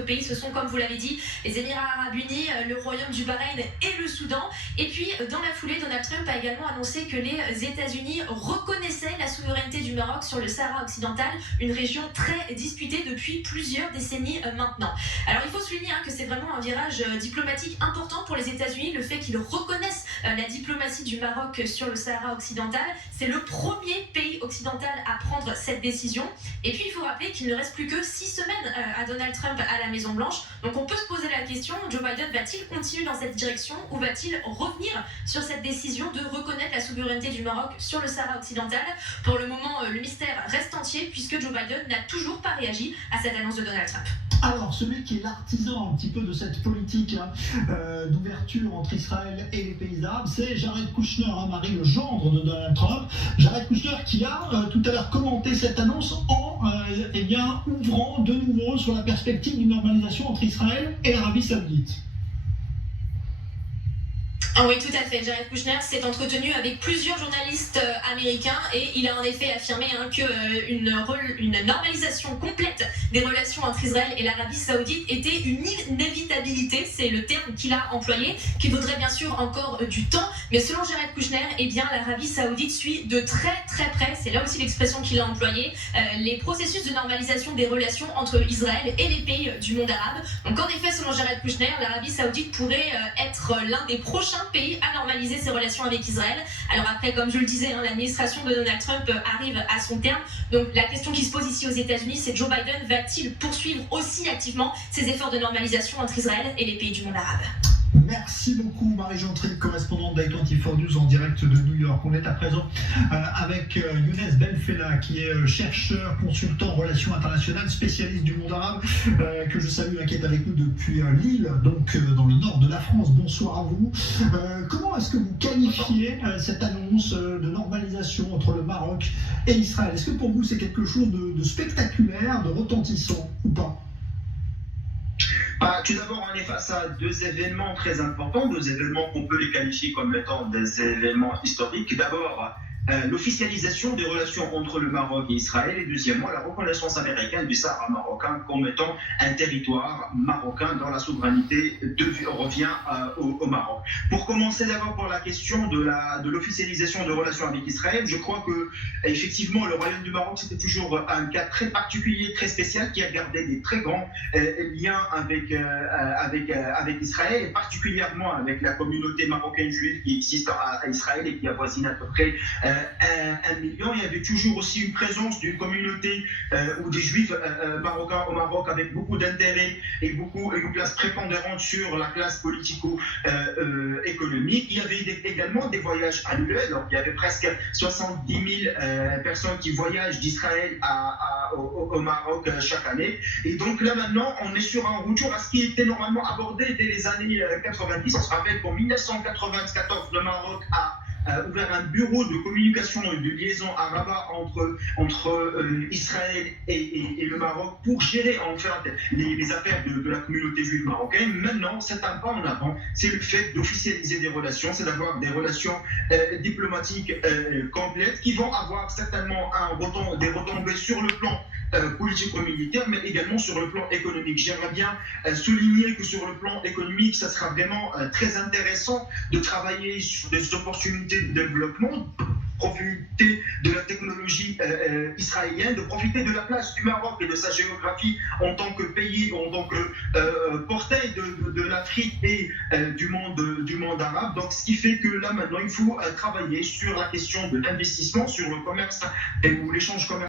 pays, ce sont, comme vous l'avez dit, les Émirats Arabes Unis, le Royaume du Bahreïn et le Soudan. Et puis, dans la foulée, Donald Trump a également annoncé que les États-Unis reconnaissaient la souveraineté du Maroc sur le Sahara occidental, une région très disputée depuis plusieurs décennies maintenant. Alors, il faut souligner que c'est vraiment un virage diplomatique important pour les États-Unis, le fait qu'ils reconnaissent la diplomatie du Maroc sur le Sahara occidental. C'est le premier pays occidental à prendre cette décision. Et puis, il faut rappeler qu'il ne reste plus que 6 semaines à Donald Trump à la Maison-Blanche. Donc, on peut se poser la question, Joe Biden va-t-il continuer dans cette direction ou va-t-il revenir sur cette décision de reconnaître la souveraineté du Maroc sur le Sahara occidental? Pour le moment, le mystère reste entier puisque Joe Biden n'a toujours pas réagi à cette annonce de Donald Trump. Alors, celui qui est l'artisan un petit peu de cette politique d'ouverture entre Israël et les pays arabes, c'est Jared Kushner, Marie, le gendre de Donald Trump. Jared Kushner qui a tout à l'heure commenté cette annonce en ouvrant de nouveau sur la perspective d'une normalisation entre Israël et l'Arabie Saoudite. Ah oui, tout à fait. Jared Kushner s'est entretenu avec plusieurs journalistes américains et il a en effet affirmé qu'une normalisation complète des relations entre Israël et l'Arabie Saoudite était une inévitabilité. C'est le terme qu'il a employé, qui vaudrait bien sûr encore du temps. Mais selon Jared Kushner, l'Arabie Saoudite suit de très très près, c'est là aussi l'expression qu'il a employée, les processus de normalisation des relations entre Israël et les pays du monde arabe. Donc en effet, selon Jared Kushner, l'Arabie Saoudite pourrait être l'un des prochains pays à normaliser ses relations avec Israël. Alors après, comme je le disais, l'administration de Donald Trump arrive à son terme. Donc la question qui se pose ici aux États-Unis, c'est Joe Biden va-t-il poursuivre aussi activement ses efforts de normalisation entre Israël et les pays du monde arabe? Merci beaucoup Marie Gentry, correspondante d'i24 News en direct de New York. On est à présent avec Younes Benfella, qui est chercheur, consultant en relations internationales, spécialiste du monde arabe, que je salue, qui est avec nous depuis Lille, donc dans le nord de la France. Bonsoir à vous. Comment est-ce que vous qualifiez cette annonce de normalisation entre le Maroc et Israël? Est-ce que pour vous c'est quelque chose de spectaculaire, de retentissant ou pas? Tout d'abord, on est face à deux événements très importants, deux événements qu'on peut les qualifier comme étant des événements historiques. D'abord, l'officialisation des relations entre le Maroc et Israël, et deuxièmement, la reconnaissance américaine du Sahara marocain comme étant un territoire marocain dont la souveraineté revient au Maroc. Pour commencer d'abord pour la question de l'officialisation de relations avec Israël, je crois que effectivement le Royaume du Maroc c'était toujours un cas très particulier, très spécial, qui a gardé des très grands liens avec Israël, et particulièrement avec la communauté marocaine juive qui existe à Israël et qui avoisine à peu près 1 million. Il y avait toujours aussi une présence d'une communauté ou des juifs marocains au Maroc avec beaucoup d'intérêt et une place prépondérante sur la classe politico-économique. Il y avait également des voyages annuels. Donc, il y avait presque 70 000 personnes qui voyagent d'Israël au Maroc chaque année. Et donc là maintenant, on est sur un retour à ce qui était normalement abordé dès les années 90. On se rappelle qu'en 1994, le Maroc a ouvert un bureau de communication et de liaison à Rabat entre Israël et le Maroc pour gérer en fait les affaires de la communauté juive marocaine. Maintenant, c'est un pas en avant, c'est le fait d'officialiser des relations, c'est d'avoir des relations diplomatiques complètes qui vont avoir certainement des retombées sur le plan politico-militaire, mais également sur le plan économique. J'aimerais bien souligner que sur le plan économique, ça sera vraiment très intéressant de travailler sur des opportunités de développement, profiter de la technologie israélienne, de profiter de la place du Maroc et de sa géographie en tant que pays, en tant que portail de l'Afrique et du monde arabe. Donc, ce qui fait que là maintenant, il faut travailler sur la question de l'investissement, sur le commerce ou l'échange commercial.